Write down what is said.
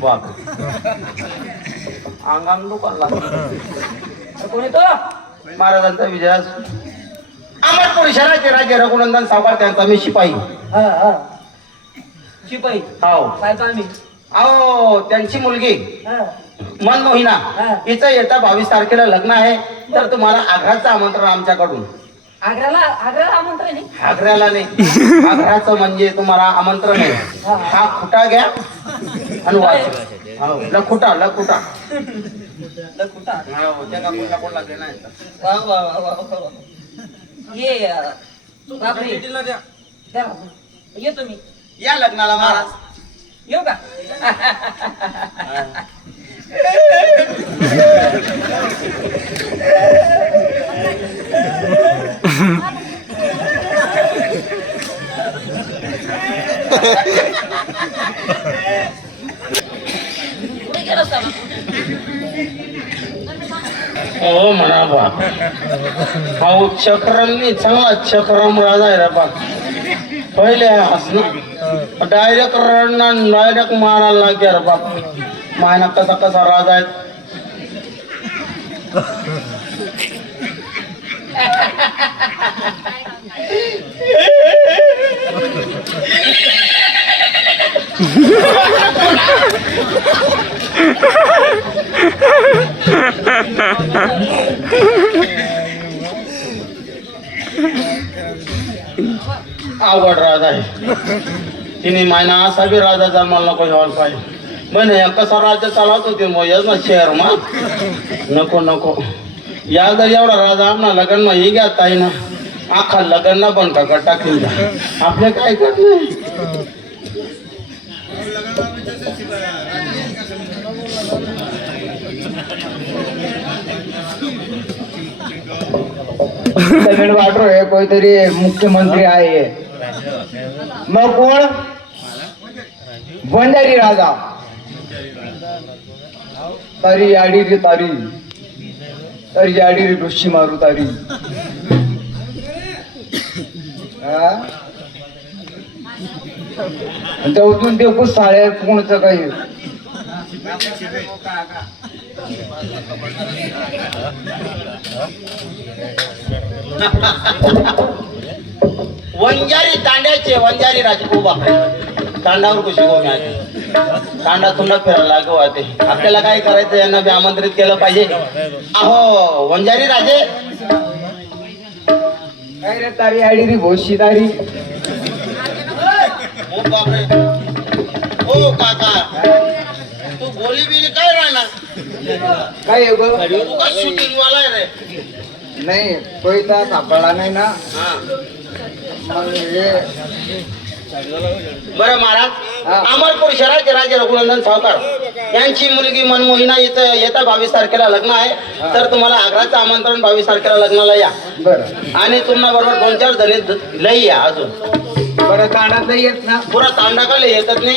बाप दुकान लागलं. कोण येतो महाराजांचा विजयास अमरपूर शहराचे राजे रघुनंदन सावकार त्यांचा मी शिपाई. हा हा. शिपाई. हो. काय आम्ही अहो त्यांची मुलगी. मनमोहिना. हा. हिचं येत्या बावीस तारखेला लग्न आहे. तर तुम्हाला आग्राचं आमंत्रण आमच्याकडून. आग्र्याला आग्र्याला आमंत्रण आग्र्याला नाही. आग्राचं म्हणजे तुम्हाला आमंत्रण आहे. हा खुटा घ्या. आणि वाचा हो, लखुटा लखुटा कुठं हो, त्या काकूला कोणला देणं आहे तर. वा वा वा वा वा वा. ये अं, बापरे द्या. येतो मी या लग्नाला महाराज येऊ का कुठे गेला होता मग? हो म्हणा बा. भाऊ चक्रमनी चांगला चक्रम राजा आहे रे बा पहिले हसना डायरेक्ट रडणार डायरेक्ट मारायला लागे रे बाप मायना कसा कसा राजा आहे. आवड राजा आहे. तिने मायना असा बी राजा जन्माला नको जेवायला पाहिजे. म्हणे हे कसा राजा चालवत होते मग? येस ना शहर मा नको नको. या जर एवढा राजा आमना लग्न मग ही घ्या ताई ना आखा लग्न ना पण का आपले काय करत? नाही तमिळ वाटरो हे कोणतरी मुख्यमंत्री आहे. मग कोण? भंडारी राजा. तारी याडी रे तारी. तारी याडी रे ऋषी मारू तारी. आणि उठून ते खूप साड्या कोणचं काही? वंजारी तांड्याचे वंजारी राजगोबा. तांडावर कशी आहे? तांडा तुंडा फिरायला लागू आहे आपल्याला काय करायचं यांना बी आमंत्रित केलं पाहिजे. अहो वंजारी राजे. काय रे तारी आडी रे भोशी तारी? ओ बापरे. ओ काका. तू बोली बिली काय राहणार? काय? तू का शूटिंग वाला रे? नाही पहिला सापडला नाही ना. हा. मग हे बरं महाराज हा. अमरपूर शहराचे राजे रघुनंदन सावकार यांची मुलगी मनमोहिना इथं येत्या बावीस तारखेला लग्न आहे. तर तुम्हाला आग्राचं आमंत्रण बावीस तारखेला लग्नाला या. बरं. आणि तुम्हाला बरोबर दोन चार जणी लई या अजून. बरं कानात येत ना. पुरा तांडा का लई येतात नाही?